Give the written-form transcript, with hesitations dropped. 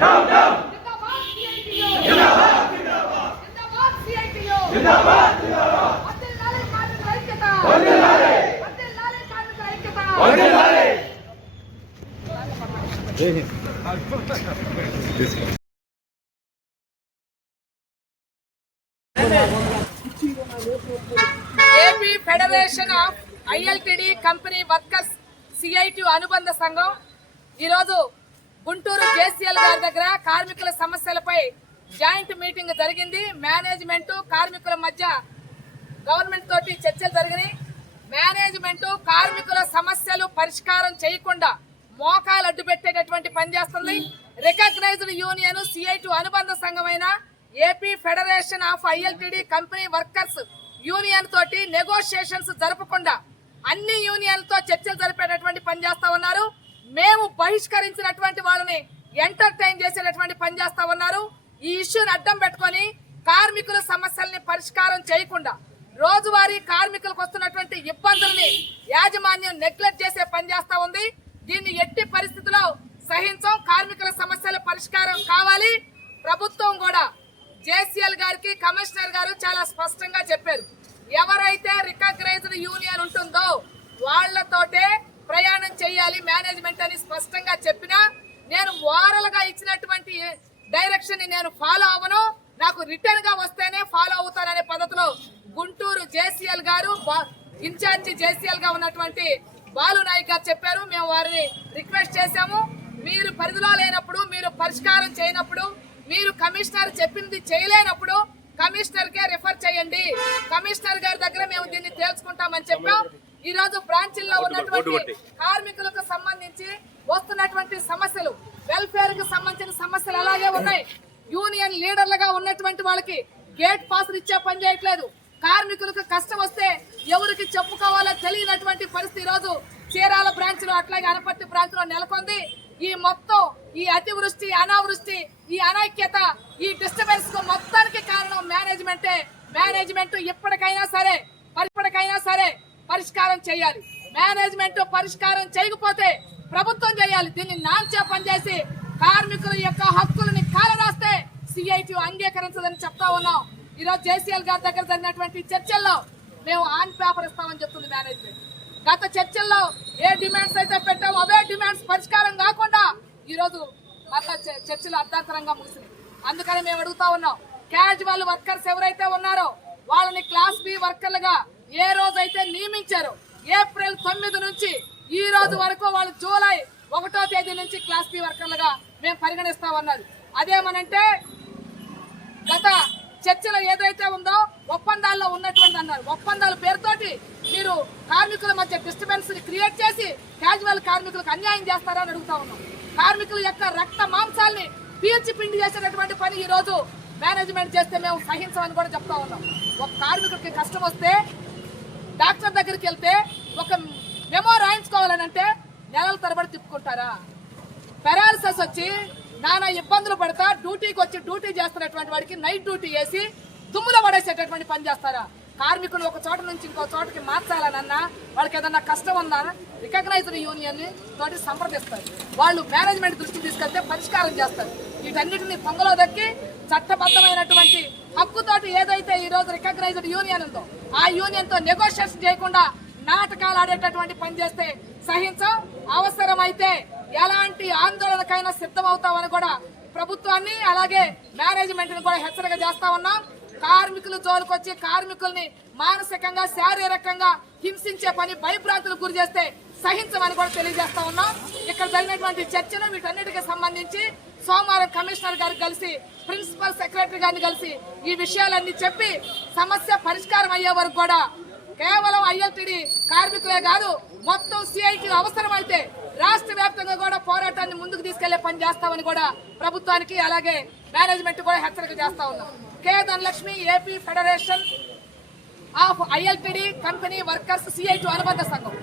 AP federation of ILTD company workers CIT అనుబంధ సంఘం ఈరోజు గుంటూరు జేసీఎల్ గారి దగ్గర కార్మికుల సమస్యలపై జాయింట్ మీటింగ్ జరిగింది. మేనేజ్మెంట్ కార్మికుల మధ్య గవర్నమెంట్ తోటి చర్చలు జరిగినాయి. మేనేజ్మెంట్ కార్మికుల సమస్యలు పరిష్కారం చేయకుండా మోకాలు అడ్డు పెట్టేటటువంటి పని చేస్తుంది. రికగ్నైజ్డ్ యూనియన్ సిఐటి అనుబంధ సంఘమైన AP federation of ILTD company workers union తోటి నెగోషియేషన్స్ జరపకుండా అన్ని యూనియన్లతో చర్చలు జరిపేటటువంటి పని చేస్తా ఉన్నారు. మేము బహిష్కరించినటువంటి వాళ్ళని ఎంటర్టైన్ చేసేటటువంటి పని చేస్తా ఉన్నారు. ఈ ఇష్యూని అడ్డం పెట్టుకొని కార్మికుల సమస్యల్ని పరిష్కారం చేయకుండా రోజువారీ కార్మికులకు వస్తున్నటువంటి ఇబ్బందుల్ని యాజమాన్యం నెగ్లెక్ట్ చేసే పని చేస్తా ఉంది. దీన్ని ఎట్టి పరిస్థితుల్లో సహించం. కార్మికుల సమస్యల పరిష్కారం కావాలి. ప్రభుత్వం కూడా జేసీఎల్ గారికి కమిషనర్ గారు చాలా స్పష్టంగా చెప్పారు. ఎవరైతే రికగ్నైజ్డ్ యూనియన్ ఉంటుందో వాళ్లతోటే ప్రయాణం చేయాలి మేనేజ్మెంట్ అని స్పష్టంగా చెప్పినా నేను ఓరల్ గా ఇచ్చినటువంటి డైరెక్షన్ ని నేను ఫాలో అవ్వను, నాకు రిటర్న్ గా వస్తేనే ఫాలో అవుతాననే పద్ధతిలో గుంటూరు జేసీఎల్ గారు ఇన్ఛార్జి జేసీఎల్ గా ఉన్నటువంటి బాలు నాయక్ గారు చెప్పారు. మేము వారిని రిక్వెస్ట్ చేశాము, మీరు పరిధిలో లేనప్పుడు, మీరు పరిష్కారం చేయనప్పుడు, మీరు కమిషనర్ చెప్పింది చేయలేనప్పుడు కమిషనర్ కే రిఫర్ చేయండి, కమిషనర్ గారి దగ్గర మేము దీన్ని తేల్చుకుంటామని చెప్పాం. ఈ రోజు బ్రాంచీల్లో ఉన్నటువంటి కార్మికులకు సంబంధించి వస్తున్నటువంటి సమస్యలు, వెల్ఫేర్ కు సంబంధించిన సమస్యలు అలాగే ఉన్నాయి. యూనియన్ లీడర్లుగా ఉన్నటువంటి వాళ్ళకి గేట్ పాసులు ఇచ్చే పని చేయట్లేదు. కార్మికులకు కష్టం వస్తే ఎవరికి చెప్పుకోవాలో తెలియనటువంటి పరిస్థితి రోజు చీరాల బ్రాంచ్ లో అట్లాగే అనపర్తి బ్రాంచ్ లో నెలకొంది. ఈ మొత్తం ఈ అతివృష్టి, అనావృష్టి, ఈ అనైక్యత, ఈ డిస్టర్బెన్స్ కు మొత్తానికి కారణం మేనేజ్మెంటే. మేనేజ్మెంట్ ఇప్పటికైనా సరే పరిష్కారం చేయాలి. మేనేజ్మెంట్ పరిష్కారం చేయకపోతే ప్రభుత్వం చేయాలి. దీన్ని నాంచే పనిచేసి కార్మికుల యొక్క హక్కులని కాలరాస్తే సిఐటి అంగీకరించదని చెప్తా ఉన్నాం. ఈ రోజు జేసీఎల్ గారి దగ్గర జరిగినటువంటి చర్చల్లో మేము ఆన్ పేపర్ ఇస్తామని చెప్తుంది మేనేజ్మెంట్. గత చర్చల్లో ఏ డిమాండ్స్ అయితే పెట్టామో అవే డిమాండ్స్ పరిష్కారం కాకుండా ఈ రోజు మళ్ళా చర్చలు అర్ధాంతరంగా ముగిసినాయి. అందుకని మేము అడుగుతా ఉన్నాం, క్యాజువల్ వర్కర్స్ ఎవరైతే ఉన్నారో వాళ్ళని క్లాస్ బి వర్కర్లుగా ఏ రోజైతే నియమించారో ఏప్రిల్ 9 నుంచి ఈ రోజు వరకు వాళ్ళు జూలై 1వ తేదీ నుంచి క్లాస్ బి వర్కర్లుగా మేము పరిగణిస్తామన్నారు. అదేమనంటే గత చర్చలో ఏదైతే ఉందో ఒప్పందాల్లో ఉన్నటువంటి అన్నారు. ఒప్పందాల పేరుతోటి మీరు కార్మికుల మధ్య డిస్టర్బెన్స్ ని క్రియేట్ చేసి క్యాజువల్ కార్మికులకు అన్యాయం చేస్తారని అడుగుతా ఉన్నాం. కార్మికుల యొక్క రక్త మాంసాల్ని పీల్చి పిండి చేసేటటువంటి పని ఈ రోజు మేనేజ్మెంట్ చేస్తే మేము సహించమని కూడా చెప్తా ఉన్నాం. ఒక కార్మికుడికి కష్టం వస్తే డాక్టర్ దగ్గరికి వెళ్తే ఒక మెమో రాయించుకోవాలని అంటే నెలల తరబడి తిప్పుకుంటారా? పెరాలసిస్ వచ్చి నానా ఇబ్బందులు పడతా డ్యూటీకి వచ్చి డ్యూటీ చేస్తున్నటువంటి వాడికి నైట్ డ్యూటీ వేసి దుమ్ములో పడేసేటటువంటి పని చేస్తారా? కార్మికులు ఒక చోట నుంచి ఇంకో చోటకి మార్చాలనన్నా వాళ్ళకి ఏదన్నా కష్టం ఉందా రికగ్నైజ్డ్ యూనియన్ తోటి సంప్రదిస్తారు. వాళ్ళు మేనేజ్మెంట్ దృష్టికి తీసుకెళ్తే పరిష్కారం చేస్తారు. వీటన్నిటిని పొంగలో దక్కి చట్టబద్ధమైనటువంటి హక్కుతోటి ఏదైతే ఈ రోజు రికగ్నైజ్డ్ యూనియన్ ఉందో ఆ యూనియన్ తో నెగోషియేషన్ చేయకుండా నాటకాలు ఆడేటటువంటి పని చేస్తే సహించం. అవసరమైతే ఎలాంటి ఆందోళనకైనా సిద్ధమవుతామని కూడా ప్రభుత్వాన్ని అలాగే మేనేజ్మెంట్ ని కూడా హెచ్చరిక చేస్తా ఉన్నాం. కార్మికులు జోలికొచ్చి కార్మికుల్ని మానసికంగా శారీరకంగా హింసించే పని, భయభ్రాంతులకు గురి చేస్తే సహించమని కూడా తెలియజేస్తా ఉన్నాం. ఇక్కడ జరిగినటువంటి చర్చను వీటన్నిటికి సంబంధించి సోమవారం కమిషనర్ గారికి కలిసి ప్రిన్సిపల్ సెక్రటరీ గారిని కలిసి ఈ విషయాలన్నీ చెప్పి సమస్య పరిష్కారం అయ్యే వరకు కూడా కేవలం ఐఎల్టీడీ కార్మికులే కాదు మొత్తం సిఐటి అవసరమైతే రాష్ట్ర వ్యాప్తంగా కూడా పోరాటాన్ని ముందుకు తీసుకెళ్లే పని చేస్తామని కూడా ప్రభుత్వానికి అలాగే మేనేజ్మెంట్ కూడా హెచ్చరిక చేస్తా ఉన్నాం. K Dhanalakshmi, AP federation of ILTD company workers CIT అనుబంధ సంఘం.